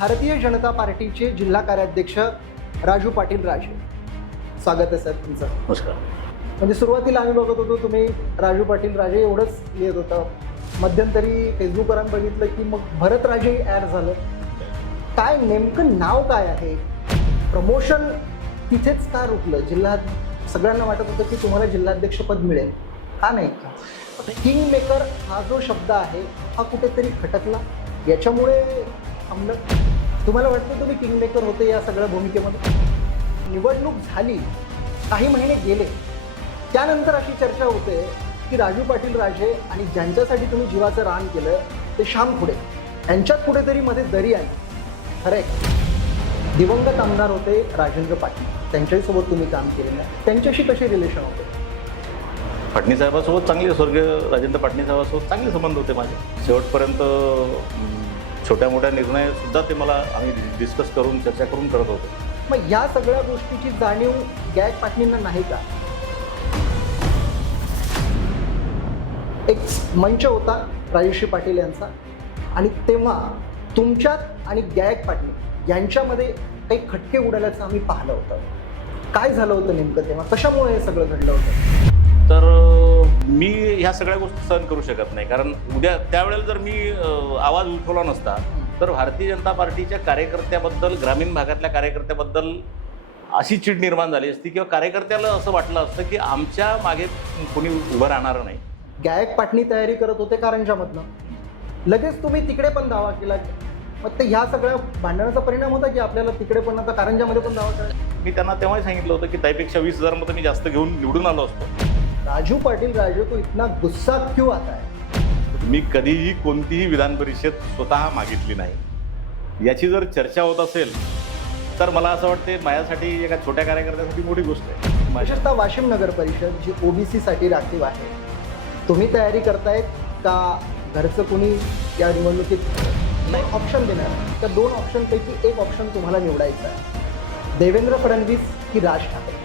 भारतीय जनता पार्टीचे जिल्हा कार्याध्यक्ष राजू पाटील राजे. स्वागत आहे सर तुमचं. नमस्कार. म्हणजे सुरुवातीला आम्ही बघत होतो तुम्ही राजू पाटील राजे एवढंच लिहित होतं. मध्यंतरी फेसबुकवर आम्ही बघितलं की मग भरत राजे ॲड झालं. काय नेमकं नाव काय आहे? प्रमोशन तिथेच का रुकलं? जिल्ह्यात सगळ्यांना वाटत होतं की तुम्हाला जिल्हाध्यक्षपद मिळेल. का नाही? का किंग मेकर हा जो शब्द आहे हा कुठेतरी खटकला. याच्यामुळे थांबलं. तुम्हाला वाटतं तुम्ही किंग मेकर होते या सगळ्या भूमिकेमध्ये? निवडणूक झाली काही महिने गेले. त्यानंतर अशी चर्चा होते की राजू पाटील राजे आणि ज्यांच्यासाठी तुम्ही जीवाचं रान केलं ते श्याम पुढे यांच्यात कुठेतरी मध्ये दरी आली. खरंय. दिवंगत आमदार होते राजेंद्र पाटील. त्यांच्यासोबत तुम्ही काम केलेलं आहे. त्यांच्याशी कसे रिलेशन होते? पाटणी साहेबासोबत चांगले स्वर्गीय राजेंद्र पाटणी साहेबासोबत चांगले संबंध होते माझे. शेवटपर्यंत छोट्या मोठ्या निर्णय सुद्धा ते मला आम्ही डिस्कस करून चर्चा करून करत होतो. मग या सगळ्या गोष्टीची जाणीव गॅग पाटणींना नाही का? एक मंच होता राजेश्री पाटील यांचा. आणि तेव्हा तुमच्यात आणि गॅग पाटील यांच्यामध्ये काही खटके उडाल्याचं आम्ही पाहिलं होतं. काय झालं होतं नेमकं तेव्हा? कशामुळे हे सगळं घडलं होतं? तर मी ह्या सगळ्या गोष्टी सहन करू शकत नाही. कारण उद्या त्यावेळेला जर मी आवाज उठवला नसता तर भारतीय जनता पार्टीच्या कार्यकर्त्याबद्दल ग्रामीण भागातल्या कार्यकर्त्याबद्दल अशी चीड निर्माण झाली असती किंवा कार्यकर्त्याला असं वाटलं असतं की आमच्या मागे कोणी उभं राहणार नाही. गॅग पाटणी तयारी करत होते कारंजामधनं. लगेच तुम्ही तिकडे पण दावा केला. मग ते ह्या सगळ्या भांडणाचा परिणाम होता की आपल्याला तिकडे पण आता कारंजामध्ये पण दावा करायचा? मी त्यांना तेव्हाही सांगितलं होतं की त्यापेक्षा वीस हजार मतं मी जास्त घेऊन निवडून आलो असतो. राजू पाटील राजे को इतना गुस्सा क्यों आता है? मी कधीही कोणतीही विधान परिषद स्वतः मागितली नाही. याची जर चर्चा होत असेल तर मला असं वाटते माझ्यासाठी एका छोट्या कार्यकर्त्यासाठी मोठी गोष्ट आहे. विशेषतः वाशिम नगर परिषद जी ओबीसी साठी राखीव आहे. तुम्ही तयारी करतायत का घरचं कुणी या निवडणुकीत नाही ऑप्शन देणार. त्या दोन ऑप्शनपैकी एक ऑप्शन तुम्हाला निवडायचा आहे. देवेंद्र फडणवीस की राज ठाकरे?